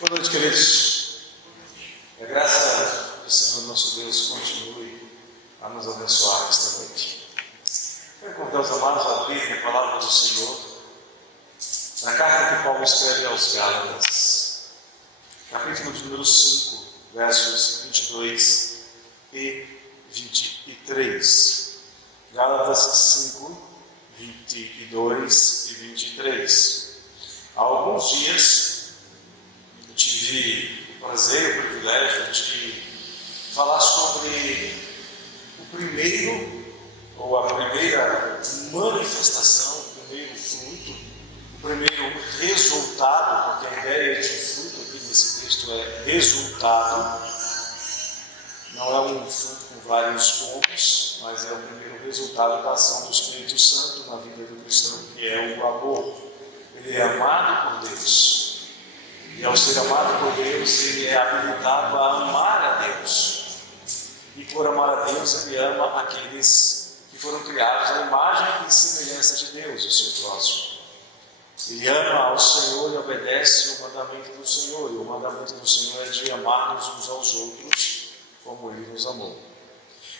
Boa noite, queridos. A graça do Senhor nosso Deus continue a nos abençoar esta noite. Quero convidar os amados a abrirem a palavra do Senhor na carta que Paulo escreve aos Gálatas, capítulo de número 5, versos 22 e 23. Gálatas 5, 22 e 23. Há alguns dias eu tive o prazer, o privilégio de falar sobre o primeiro, ou a primeira manifestação, o primeiro fruto, o primeiro resultado, porque a ideia de fruto aqui nesse texto é resultado, não é um fruto com vários pontos, mas é o primeiro resultado da ação do Espírito Santo na vida do cristão, que é o amor. Ele é amado por Deus. E ao ser amado por Deus, ele é habilitado a amar a Deus. E por amar a Deus, ele ama aqueles que foram criados à imagem e semelhança de Deus, o seu próximo. Ele ama ao Senhor e obedece o mandamento do Senhor. E o mandamento do Senhor é de amarmos uns aos outros como Ele nos amou.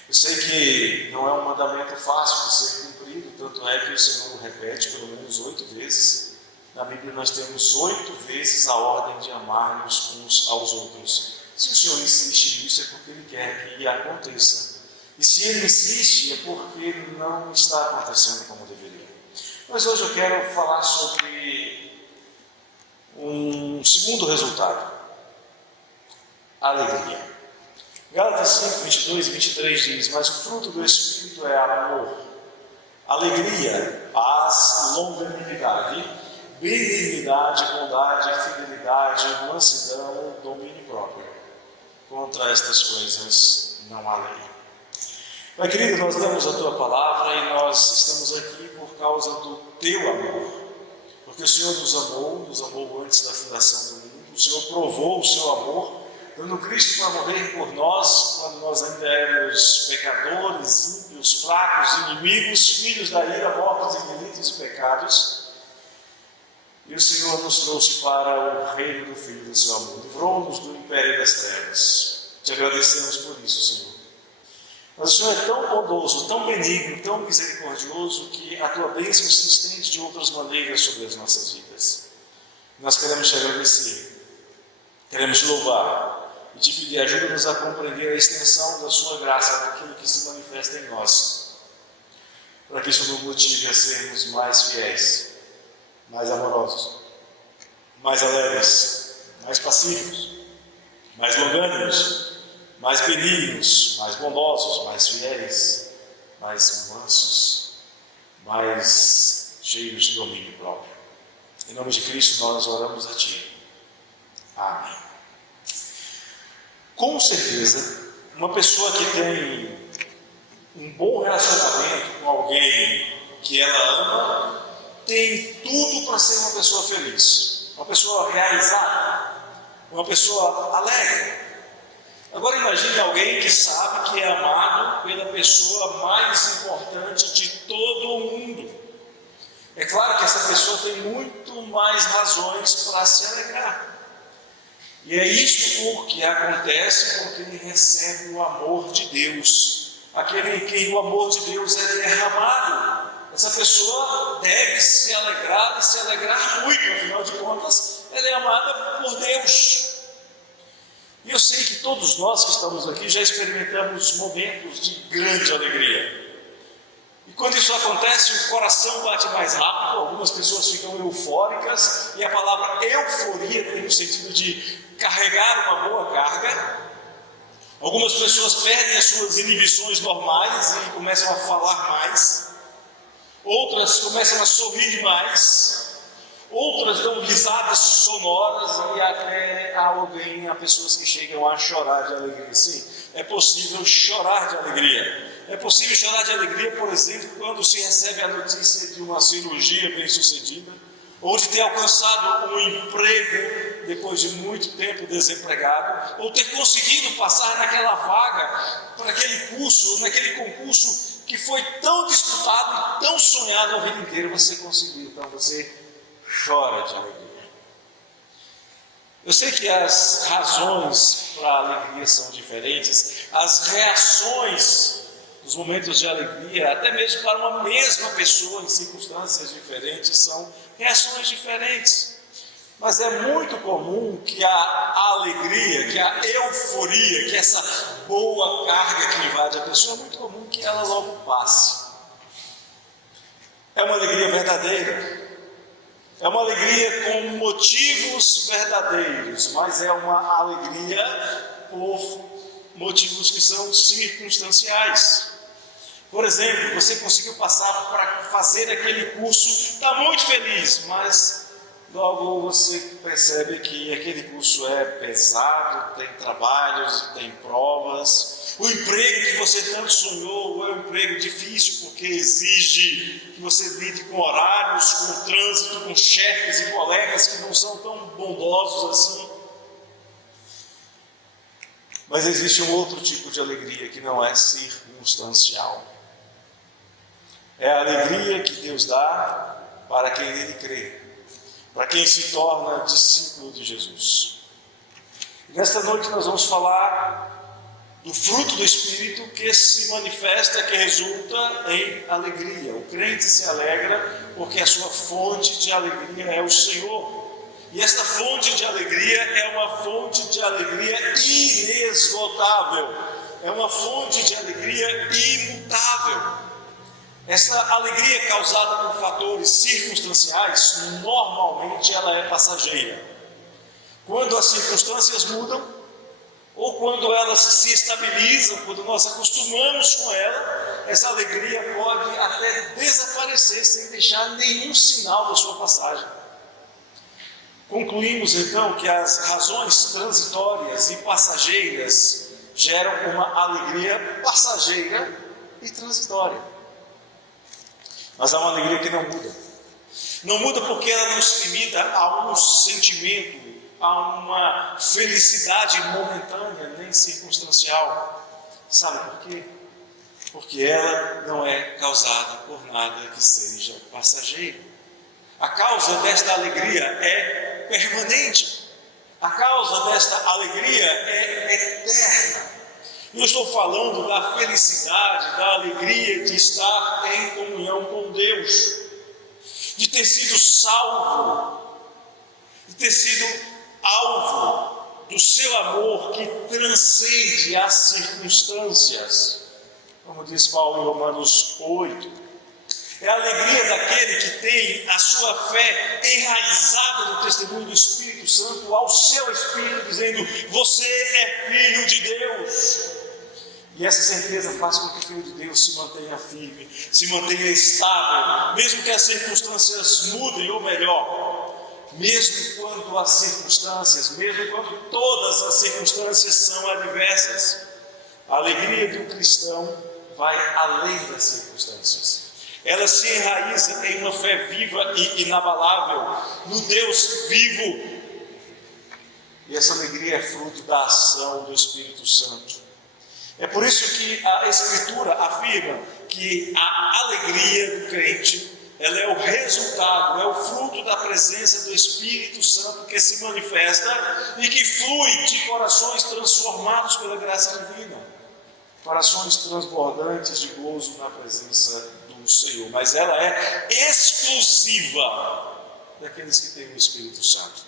Eu sei que não é um mandamento fácil de ser cumprido, tanto é que o Senhor o repete pelo menos 8 vezes. Na Bíblia nós temos 8 vezes a ordem de amarmos uns aos outros. Se o Senhor insiste nisso é porque Ele quer que aconteça. E se Ele insiste é porque não está acontecendo como deveria. Mas hoje eu quero falar sobre um segundo resultado: a alegria. Gálatas 5, 22 e 23 diz: mas o fruto do Espírito é amor, alegria, paz, longanimidade, benignidade, bondade, fidelidade, mansidão, domínio próprio. Contra estas coisas não há lei. Pai querido, nós damos a Tua palavra e nós estamos aqui por causa do Teu amor. Porque o Senhor nos amou antes da fundação do mundo. O Senhor provou o Seu amor, dando Cristo para morrer por nós, quando nós ainda éramos pecadores, ímpios, fracos, inimigos, filhos da ira, mortos em delitos e pecados. E o Senhor nos trouxe para o reino do Filho do Seu amor. Livrou-nos do império das trevas. Te agradecemos por isso, Senhor. Mas o Senhor é tão bondoso, tão benigno, tão misericordioso, que a Tua bênção se estende de outras maneiras sobre as nossas vidas. Nós queremos Te agradecer, queremos Te louvar e Te pedir ajuda-nos a compreender a extensão da Sua graça, daquilo que se manifesta em nós, para que isso nos motive a sermos mais fiéis, mais amorosos, mais alegres, mais pacíficos, mais longânimos, mais benignos, mais bondosos, mais fiéis, mais mansos, mais cheios de domínio próprio. Em nome de Cristo nós oramos a Ti. Amém. Com certeza, uma pessoa que tem um bom relacionamento com alguém que ela ama, tem tudo para ser uma pessoa feliz, uma pessoa realizada, uma pessoa alegre. Agora imagine alguém que sabe que é amado pela pessoa mais importante de todo o mundo. É claro que essa pessoa tem muito mais razões para se alegrar. E é isso porque acontece porque ele recebe o amor de Deus. Aquele em quem o amor de Deus é derramado. Essa pessoa deve se alegrar e se alegrar muito, afinal de contas, ela é amada por Deus. E eu sei que todos nós que estamos aqui já experimentamos momentos de grande alegria. E quando isso acontece, o coração bate mais rápido, algumas pessoas ficam eufóricas, e a palavra euforia tem o sentido de carregar uma boa carga. Algumas pessoas perdem as suas inibições normais e começam a falar mais. Outras começam a sorrir mais. Outras dão risadas sonoras e até há pessoas que chegam a chorar de alegria. Sim, é possível chorar de alegria. É possível chorar de alegria, por exemplo, quando se recebe a notícia de uma cirurgia bem-sucedida, ou de ter alcançado um emprego depois de muito tempo desempregado, ou ter conseguido passar naquela vaga, para aquele curso, naquele concurso que que foi tão disputado e tão sonhado a vida inteira, você conseguiu, então você chora de alegria. Eu sei que as razões para a alegria são diferentes, as reações nos momentos de alegria, até mesmo para uma mesma pessoa em circunstâncias diferentes, são reações diferentes. Mas é muito comum que a alegria, que a euforia, que essa boa carga que invade a pessoa, é muito comum que ela logo passe. É uma alegria verdadeira. É uma alegria com motivos verdadeiros, mas é uma alegria por motivos que são circunstanciais. Por exemplo, você conseguiu passar para fazer aquele curso, está muito feliz, mas logo você percebe que aquele curso é pesado, tem trabalhos, tem provas. O emprego que você tanto sonhou é um emprego difícil, porque exige que você lide com horários, com trânsito, com chefes e colegas que não são tão bondosos assim. Mas existe um outro tipo de alegria que não é circunstancial. É a alegria que Deus dá para quem nele crê, para quem se torna discípulo de Jesus. Nesta noite nós vamos falar do fruto do Espírito que se manifesta, que resulta em alegria. O crente se alegra porque a sua fonte de alegria é o Senhor. E esta fonte de alegria é uma fonte de alegria inesgotável. É uma fonte de alegria imutável. Essa alegria causada por fatores circunstanciais, normalmente ela é passageira. Quando as circunstâncias mudam, ou quando elas se estabilizam, quando nós acostumamos com ela, essa alegria pode até desaparecer sem deixar nenhum sinal da sua passagem. Concluímos então que as razões transitórias e passageiras geram uma alegria passageira e transitória. Mas há uma alegria que não muda. Não muda porque ela não se limita a um sentimento, a uma felicidade momentânea, nem circunstancial. Sabe por quê? Porque ela não é causada por nada que seja passageiro. A causa desta alegria é permanente. A causa desta alegria é eterna. Eu estou falando da felicidade, da alegria de estar em comunhão com Deus, de ter sido salvo, de ter sido alvo do seu amor que transcende as circunstâncias, como diz Paulo em Romanos 8. É a alegria daquele que tem a sua fé enraizada no testemunho do Espírito Santo ao seu Espírito, dizendo: você é filho de Deus. E essa certeza faz com que o Filho de Deus se mantenha firme, se mantenha estável, mesmo que as circunstâncias mudem, ou melhor, mesmo quando as circunstâncias, mesmo quando todas as circunstâncias são adversas. A alegria de um cristão vai além das circunstâncias. Ela se enraiza em uma fé viva e inabalável no Deus vivo. E essa alegria é fruto da ação do Espírito Santo. É por isso que a Escritura afirma que a alegria do crente, ela é o resultado, é o fruto da presença do Espírito Santo que se manifesta e que flui de corações transformados pela graça divina, corações transbordantes de gozo na presença do Senhor. Mas ela é exclusiva daqueles que têm o Espírito Santo.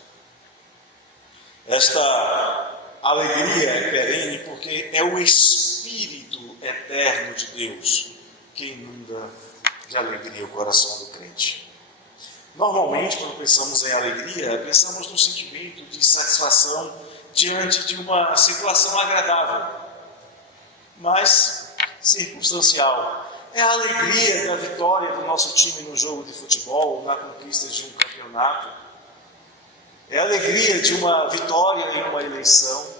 Esta alegria é perene porque é o Espírito eterno de Deus que inunda de alegria o coração do crente. Normalmente, quando pensamos em alegria, pensamos no sentimento de satisfação diante de uma situação agradável, mas circunstancial. É a alegria da vitória do nosso time no jogo de futebol, na conquista de um campeonato. É a alegria de uma vitória em uma eleição.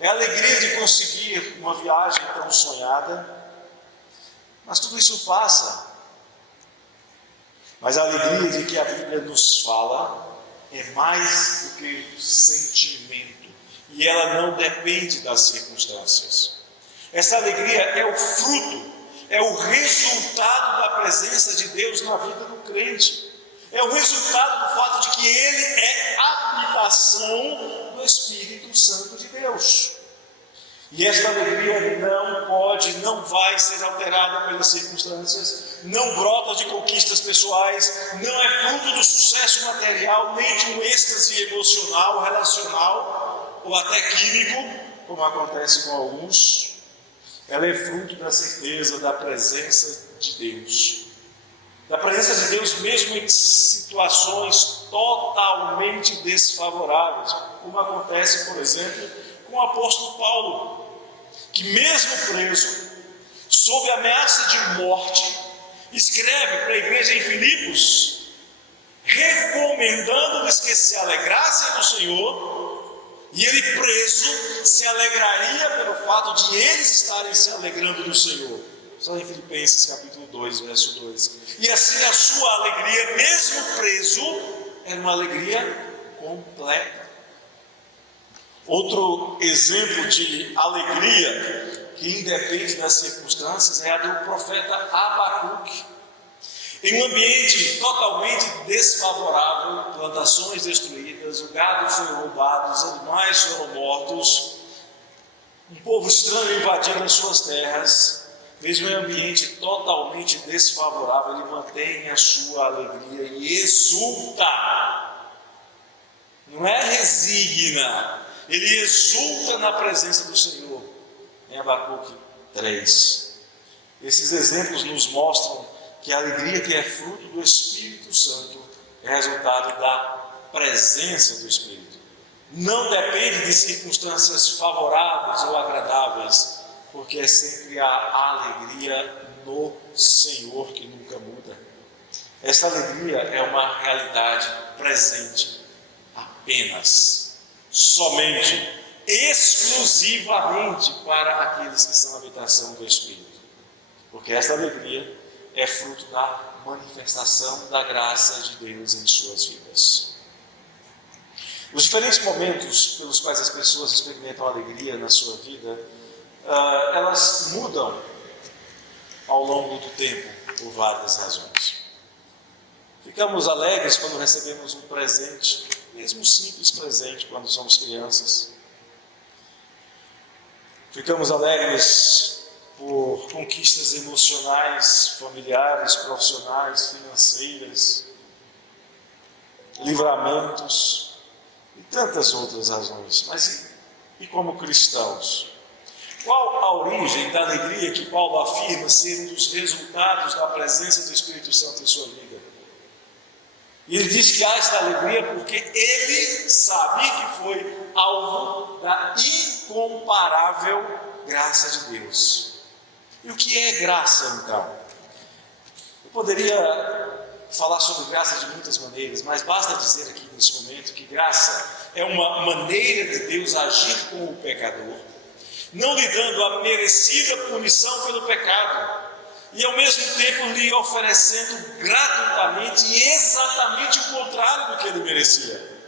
É a alegria de conseguir uma viagem tão sonhada. Mas tudo isso passa. Mas a alegria de que a Bíblia nos fala é mais do que sentimento. E ela não depende das circunstâncias. Essa alegria é o fruto, é o resultado da presença de Deus na vida do crente. É o resultado do fato de que ele é habitação do Espírito Santo de Deus. E esta alegria não pode, não vai ser alterada pelas circunstâncias, não brota de conquistas pessoais, não é fruto do sucesso material, nem de um êxtase emocional, relacional ou até químico, como acontece com alguns. Ela é fruto da certeza da presença de Deus. Da presença de Deus mesmo em situações totalmente desfavoráveis, como acontece, por exemplo, com o apóstolo Paulo, que mesmo preso, sob ameaça de morte, escreve para a igreja em Filipos, recomendando-lhes que se alegrassem no Senhor, e ele preso se alegraria pelo fato de eles estarem se alegrando no Senhor. Só em Filipenses capítulo 2, verso 2. E assim a sua alegria, mesmo preso, era uma alegria completa. Outro exemplo de alegria que independe das circunstâncias é a do profeta Abacuque. Em um ambiente totalmente desfavorável, plantações destruídas, o gado foi roubado, os animais foram mortos, um povo estranho invadindo as suas terras, mesmo em um ambiente totalmente desfavorável, ele mantém a sua alegria e exulta. Não é resigna, ele exulta na presença do Senhor. Em Abacuque 3. Esses exemplos nos mostram que a alegria que é fruto do Espírito Santo é resultado da presença do Espírito. Não depende de circunstâncias favoráveis ou agradáveis, porque é sempre a alegria no Senhor que nunca muda. Esta alegria é uma realidade presente, apenas, somente, exclusivamente para aqueles que são a habitação do Espírito. Porque esta alegria é fruto da manifestação da graça de Deus em suas vidas. Os diferentes momentos pelos quais as pessoas experimentam alegria na sua vida, elas mudam ao longo do tempo por várias razões. Ficamos alegres quando recebemos um presente, mesmo um simples presente quando somos crianças. Ficamos alegres por conquistas emocionais, familiares, profissionais, financeiras, livramentos e tantas outras razões. Mas e como cristãos? Qual a origem da alegria que Paulo afirma ser um dos resultados da presença do Espírito Santo em sua vida? E ele diz que há esta alegria porque ele sabe que foi alvo da incomparável graça de Deus. E o que é graça, então? Eu poderia falar sobre graça de muitas maneiras, mas basta dizer aqui nesse momento que graça é uma maneira de Deus agir com o pecador, não lhe dando a merecida punição pelo pecado, e ao mesmo tempo lhe oferecendo gratuitamente e exatamente o contrário do que ele merecia.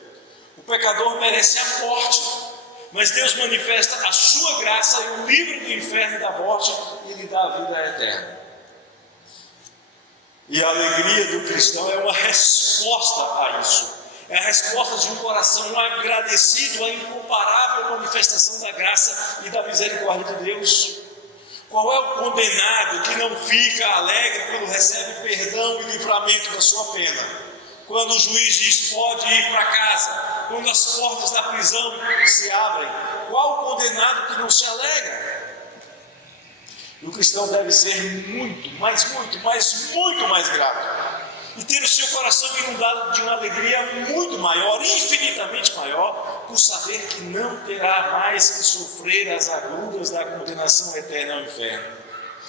O pecador merece a morte, mas Deus manifesta a sua graça e o livra do inferno e da morte e lhe dá a vida eterna. E a alegria do cristão é uma resposta a isso. É a resposta de um coração agradecido à incomparável manifestação da graça e da misericórdia de Deus. Qual é o condenado que não fica alegre quando recebe perdão e livramento da sua pena? Quando o juiz diz pode ir para casa, quando as portas da prisão se abrem, qual o condenado que não se alegra? E o cristão deve ser muito mais grato e ter o seu coração inundado de uma alegria muito maior, infinitamente maior, por saber que não terá mais que sofrer as agruras da condenação eterna ao inferno.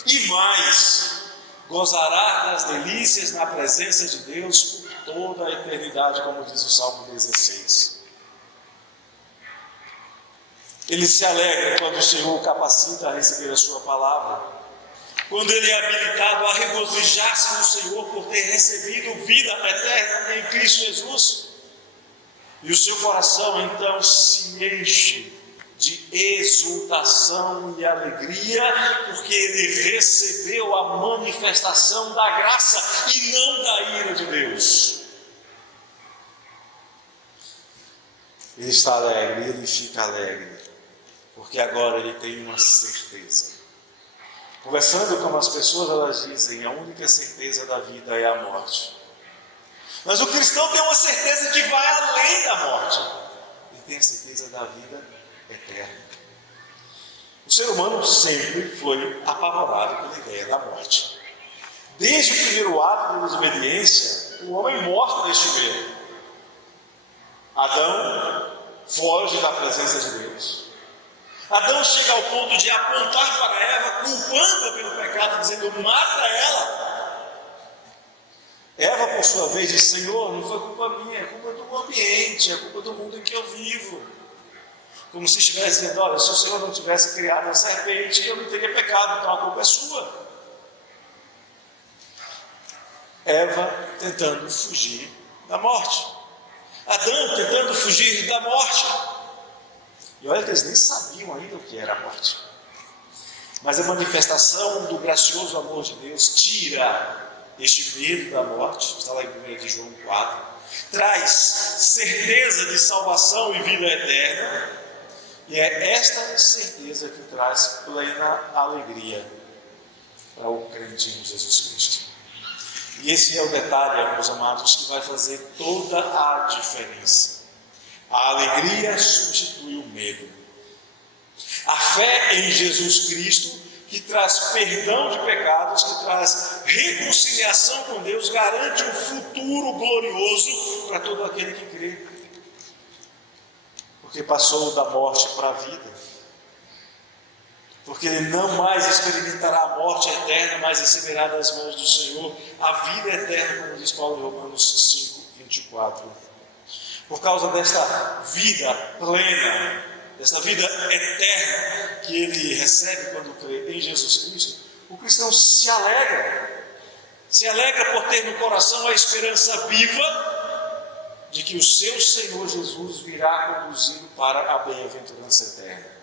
E mais, gozará das delícias na presença de Deus por toda a eternidade, como diz o Salmo 16. Ele se alegra quando o Senhor o capacita a receber a sua palavra, quando ele é habilitado a regozijar-se no Senhor por ter recebido vida eterna em Cristo Jesus. E o seu coração então se enche de exultação e alegria, porque ele recebeu a manifestação da graça e não da ira de Deus. Ele está alegre, ele fica alegre, porque agora ele tem uma certeza. Conversando com as pessoas, elas dizem: a única certeza da vida é a morte. Mas o cristão tem uma certeza que vai além da morte. Ele tem a certeza da vida eterna. O ser humano sempre foi apavorado pela ideia da morte. Desde o primeiro ato de desobediência, o homem mostra este medo. Adão foge da presença de Deus. Adão chega ao ponto de apontar para Eva, culpando-a pelo pecado, dizendo: mata ela. Eva, por sua vez, diz: Senhor, não foi culpa minha, é culpa do ambiente, é culpa do mundo em que eu vivo. Como se estivesse dizendo: olha, se o Senhor não tivesse criado a serpente, eu não teria pecado, então a culpa é sua. Eva tentando fugir da morte. Adão tentando fugir da morte. E olha que eles nem sabiam ainda o que era a morte. Mas a manifestação do gracioso amor de Deus tira este medo da morte, está lá em 1 João 4, traz certeza de salvação e vida eterna, e é esta certeza que traz plena alegria para o crente em Jesus Cristo. E esse é o detalhe, meus amados, que vai fazer toda a diferença. A alegria substitui o medo. A fé em Jesus Cristo, que traz perdão de pecados, que traz reconciliação com Deus, garante um futuro glorioso para todo aquele que crê. Porque passou da morte para a vida. Porque ele não mais experimentará a morte eterna, mas receberá das mãos do Senhor a vida eterna, como diz Paulo em Romanos 5, 24. Por causa desta vida plena, desta vida eterna que ele recebe quando crê em Jesus Cristo, o cristão se alegra por ter no coração a esperança viva de que o seu Senhor Jesus virá conduzi-lo para a bem-aventurança eterna.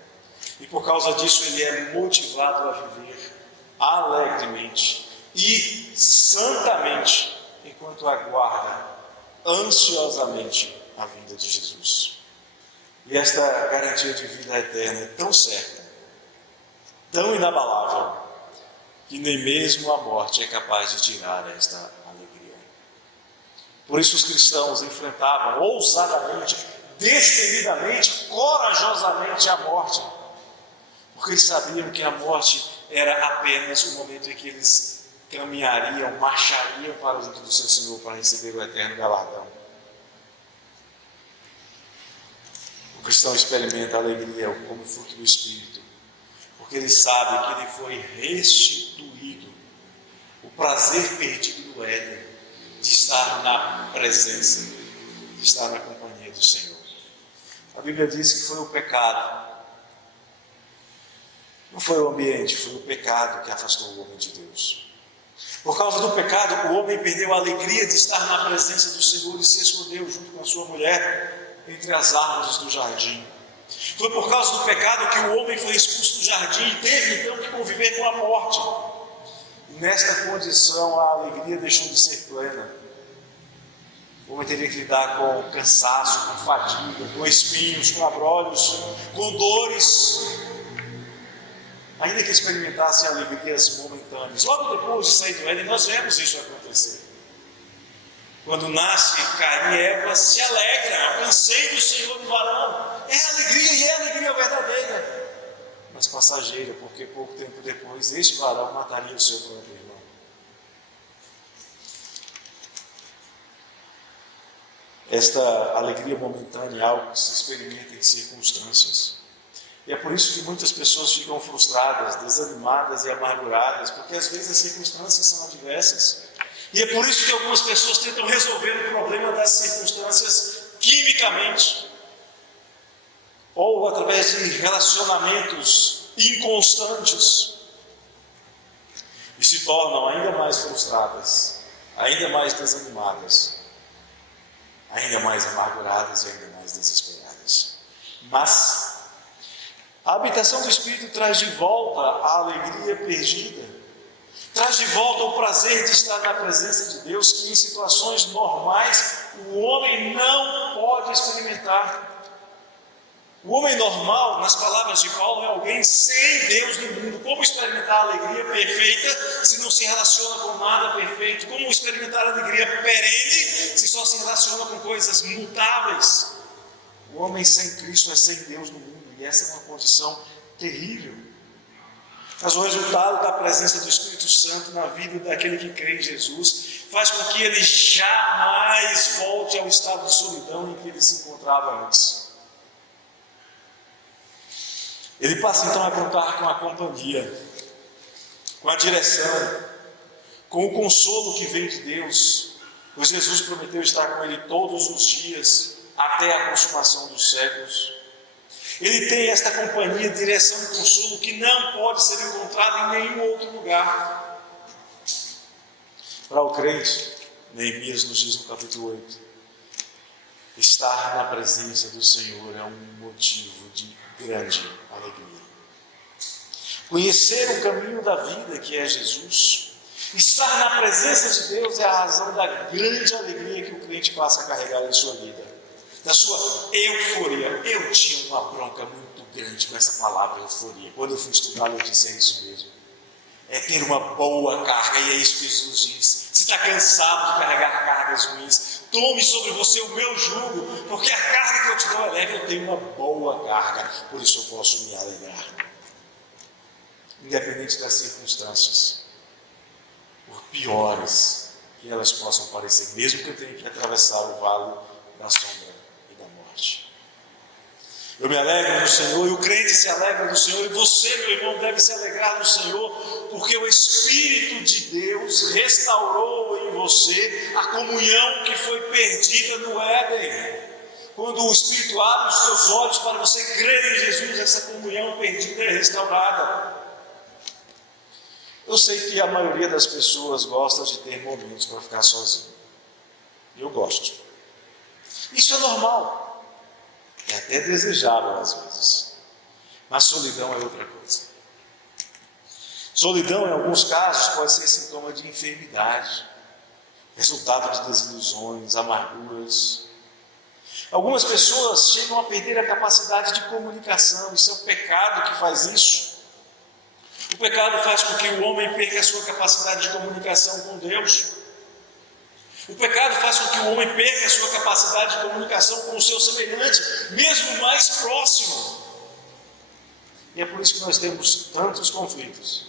E por causa disso ele é motivado a viver alegremente e santamente, enquanto aguarda ansiosamente a vinda de Jesus. E esta garantia de vida eterna é tão certa, tão inabalável, que nem mesmo a morte é capaz de tirar esta alegria. Por isso os cristãos enfrentavam ousadamente, destemidamente, corajosamente a morte, porque eles sabiam que a morte era apenas o momento em que eles caminhariam, marchariam para junto do seu Senhor para receber o eterno galardão. O cristão experimenta a alegria como fruto do Espírito, porque ele sabe que ele foi restituído o prazer perdido do Éden de estar na presença, de estar na companhia do Senhor. A Bíblia diz que foi o pecado, não foi o ambiente, foi o pecado que afastou o homem de Deus. Por causa do pecado, o homem perdeu a alegria de estar na presença do Senhor e se escondeu junto com a sua mulher entre as árvores do jardim. Foi por causa do pecado que o homem foi expulso do jardim e teve então que conviver com a morte. E nesta condição a alegria deixou de ser plena. O homem teria que lidar com cansaço, com fadiga, com espinhos, com abrolhos, com dores, ainda que experimentasse alegrias momentâneas. Logo depois de sair do Éden, nós vemos isso acontecer. Quando nasce Caim e Eva, se alegra, anseio do Senhor no varão. É alegria, e é alegria verdadeira, mas passageira, porque pouco tempo depois este varão mataria o seu próprio irmão. Esta alegria momentânea é algo que se experimenta em circunstâncias. E é por isso que muitas pessoas ficam frustradas, desanimadas e amarguradas, porque às vezes as circunstâncias são adversas. E é por isso que algumas pessoas tentam resolver o problema das circunstâncias quimicamente, ou através de relacionamentos inconstantes, e se tornam ainda mais frustradas, ainda mais desanimadas, ainda mais amarguradas e ainda mais desesperadas. Mas A habitação do Espírito traz de volta a alegria perdida, traz de volta o prazer de estar na presença de Deus, que em situações normais o homem não pode experimentar. O homem normal, nas palavras de Paulo, é alguém sem Deus no mundo. Como experimentar a alegria perfeita se não se relaciona com nada perfeito? Como experimentar a alegria perene se só se relaciona com coisas mutáveis? O homem sem Cristo é sem Deus no mundo, e essa é uma condição terrível. Mas o resultado da presença do Espírito Santo na vida daquele que crê em Jesus faz com que ele jamais volte ao estado de solidão em que ele se encontrava antes. Ele passa então a contar com a companhia, com a direção, com o consolo que vem de Deus, pois Jesus prometeu estar com ele todos os dias, até a consumação dos séculos. Ele tem esta companhia, direção e consolo que não pode ser encontrado em nenhum outro lugar. Para o crente, Neemias nos diz no capítulo 8, estar na presença do Senhor é um motivo de grande alegria. Conhecer o caminho da vida, que é Jesus, estar na presença de Deus é a razão da grande alegria que o crente passa a carregar em sua vida, da sua euforia. Eu tinha uma bronca muito grande com essa palavra euforia. Quando eu fui estudar, eu disse: é isso mesmo, é ter uma boa carga, e é isso que Jesus diz. Se está cansado de carregar cargas ruins, tome sobre você o meu jugo, porque a carga que eu te dou é leve. Eu tenho uma boa carga, por isso eu posso me alegrar, independente das circunstâncias, por piores que elas possam parecer, mesmo que eu tenha que atravessar o vale da sombra e da morte. Eu me alegro no Senhor, e o crente se alegra no Senhor, e você, meu irmão, deve se alegrar no Senhor, porque o Espírito de Deus restaurou em você a comunhão que foi perdida no Éden. Quando o Espírito abre os seus olhos para você crer em Jesus, essa comunhão perdida é restaurada. Eu sei que a maioria das pessoas gosta de ter momentos para ficar sozinho. Eu gosto. Isso é normal. É até desejável às vezes. Mas solidão é outra coisa. Solidão, em alguns casos, pode ser sintoma de enfermidade, resultado de desilusões, amarguras. Algumas pessoas chegam a perder a capacidade de comunicação. Isso é o pecado que faz isso. O pecado faz com que o homem perca a sua capacidade de comunicação com Deus. O pecado faz com que o homem perca a sua capacidade de comunicação com o seu semelhante, mesmo o mais próximo. E é por isso que nós temos tantos conflitos,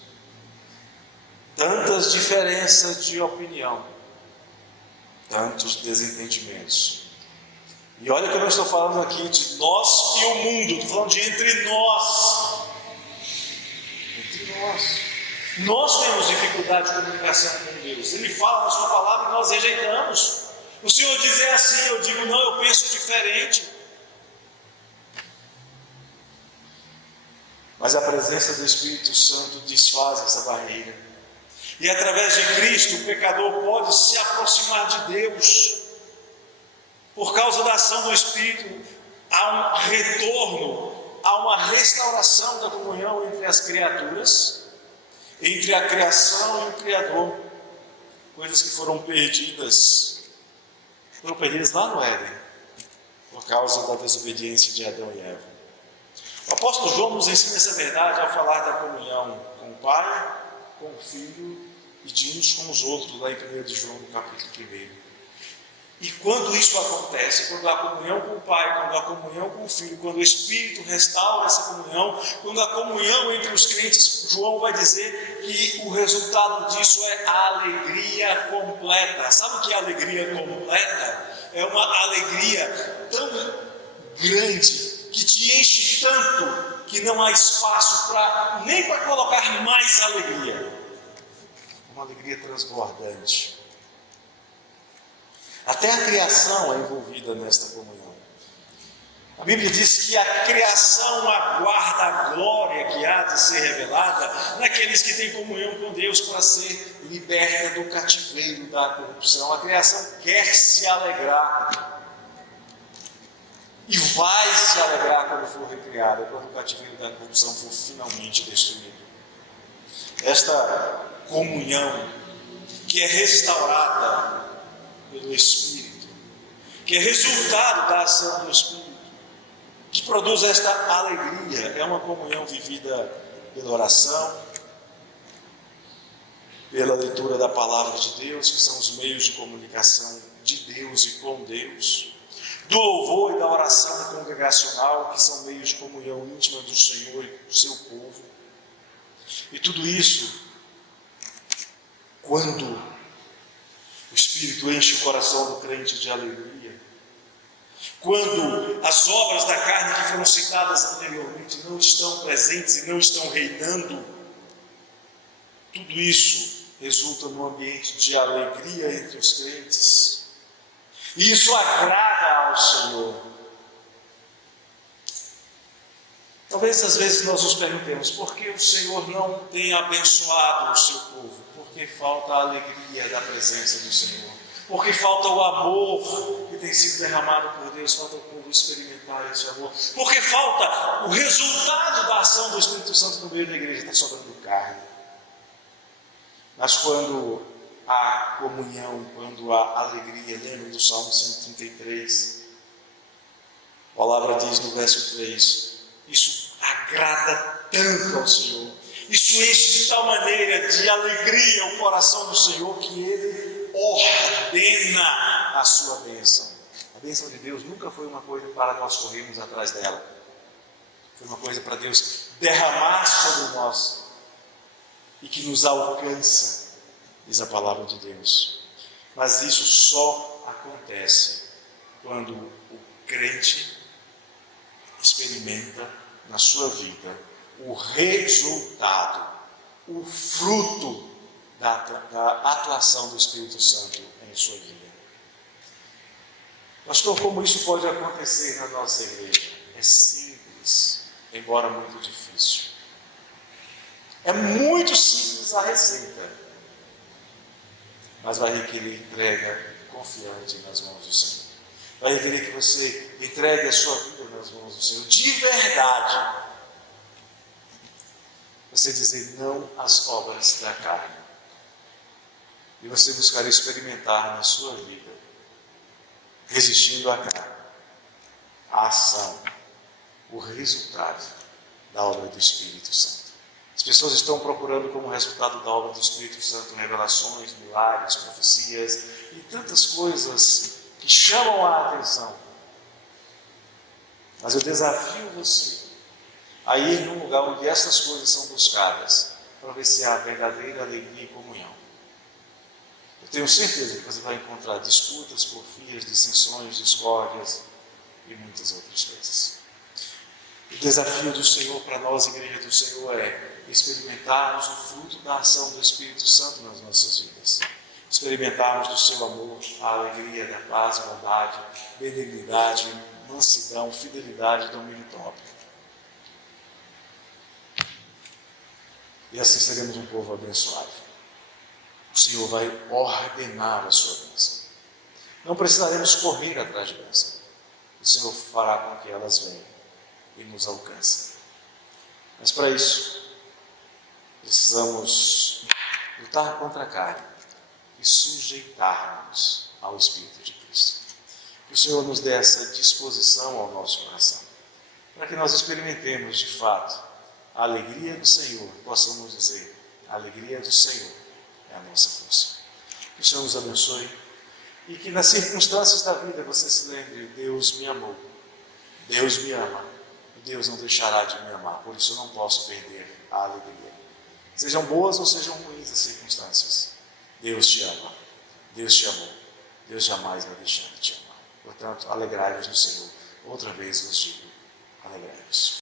tantas diferenças de opinião, tantos desentendimentos. E olha que eu não estou falando aqui de nós e o mundo, estou falando de entre nós. Entre nós. Nós temos dificuldade de comunicação com Deus. Ele fala na sua palavra e nós rejeitamos. O Senhor diz é assim, eu digo não, eu penso diferente. Mas a presença do Espírito Santo desfaz essa barreira. E através de Cristo o pecador pode se aproximar de Deus. Por causa da ação do Espírito, há um retorno, há uma restauração da comunhão entre as criaturas, entre a criação e o Criador. Coisas que foram perdidas lá no Éden, por causa da desobediência de Adão e Eva. O apóstolo João nos ensina essa verdade ao falar da comunhão com o Pai, com o Filho e de uns com os outros, lá em 1 de João, no capítulo 1. E quando isso acontece, quando há comunhão com o Pai, quando há comunhão com o Filho, quando o Espírito restaura essa comunhão, quando há comunhão entre os crentes, João vai dizer que o resultado disso é a alegria completa. Sabe o que é alegria completa? É uma alegria tão grande, que te enche tanto, que não há espaço nem para colocar mais alegria. Uma alegria transbordante. Até a criação é envolvida nesta comunhão. A Bíblia diz que a criação aguarda a glória que há de ser revelada naqueles que têm comunhão com Deus para ser liberta do cativeiro da corrupção. A criação quer se alegrar. e vai se alegrar quando for recriada, quando o cativeiro da corrupção for finalmente destruído. Esta comunhão que é restaurada pelo Espírito, que é resultado da ação do Espírito, que produz esta alegria, é uma comunhão vivida pela oração, pela leitura da palavra de Deus, que são os meios de comunicação de Deus e com Deus, do louvor e da oração congregacional, que são meios de comunhão íntima do Senhor e do seu povo. E tudo isso, quando o Espírito enche o coração do crente de alegria, quando as obras da carne que foram citadas anteriormente não estão presentes e não estão reinando, tudo isso resulta num ambiente de alegria entre os crentes. E isso agrada ao Senhor. Talvez às vezes nós nos perguntemos, por que o Senhor não tem abençoado o seu povo? Porque falta a alegria da presença do Senhor. Porque falta o amor que tem sido derramado por Deus, falta o povo experimentar esse amor. Porque falta o resultado da ação do Espírito Santo no meio da igreja, está sobrando carne. Mas quando há comunhão, quando há alegria, lembra do Salmo 133? A palavra diz no verso 3, isso agrada tanto ao Senhor, isso enche de tal maneira de alegria o coração do Senhor, que Ele ordena a sua bênção. A bênção de Deus nunca foi uma coisa para nós corrermos atrás dela, foi uma coisa para Deus derramar sobre nós e que nos alcança, diz a palavra de Deus. Mas isso só acontece quando o crente experimenta na sua vida o resultado, o fruto da atuação do Espírito Santo em sua vida. Pastor, como isso pode acontecer na nossa igreja? É simples, embora muito difícil. É muito simples a receita, mas vai requerer entrega confiante nas mãos do Senhor. Vai requerer que você entregue a sua vida nas mãos do Senhor, de verdade. Você dizer não às obras da carne. E você buscar experimentar na sua vida, resistindo à carne, a ação, o resultado da obra do Espírito Santo. As pessoas estão procurando como resultado da obra do Espírito Santo revelações, milagres, profecias e tantas coisas que chamam a atenção. Mas eu desafio você a ir num lugar onde essas coisas são buscadas, para ver se há verdadeira alegria e comunhão. Eu tenho certeza que você vai encontrar disputas, porfias, dissensões, discórdias e muitas outras coisas. O desafio do Senhor para nós, igreja do Senhor, é experimentarmos o fruto da ação do Espírito Santo nas nossas vidas. Experimentarmos do seu amor, a alegria da paz, bondade, benignidade, mansidão, fidelidade e domínio próprio. E assim seremos um povo abençoado. O Senhor vai ordenar a sua bênção. Não precisaremos correr atrás de bênção. O Senhor fará com que elas venham e nos alcancem. Mas para isso, precisamos lutar contra a carne e sujeitar-nos ao Espírito de Cristo. Que o Senhor nos dê essa disposição ao nosso coração, para que nós experimentemos de fato a alegria do Senhor, possamos dizer, a alegria do Senhor é a nossa força. Que o Senhor nos abençoe e que nas circunstâncias da vida você se lembre, Deus me amou, Deus me ama e Deus não deixará de me amar, por isso eu não posso perder a alegria. Sejam boas ou sejam ruins as circunstâncias, Deus te ama, Deus te amou, Deus jamais vai deixar de te amar. Portanto, alegrai-vos no Senhor. Outra vez vos digo, alegrai-vos.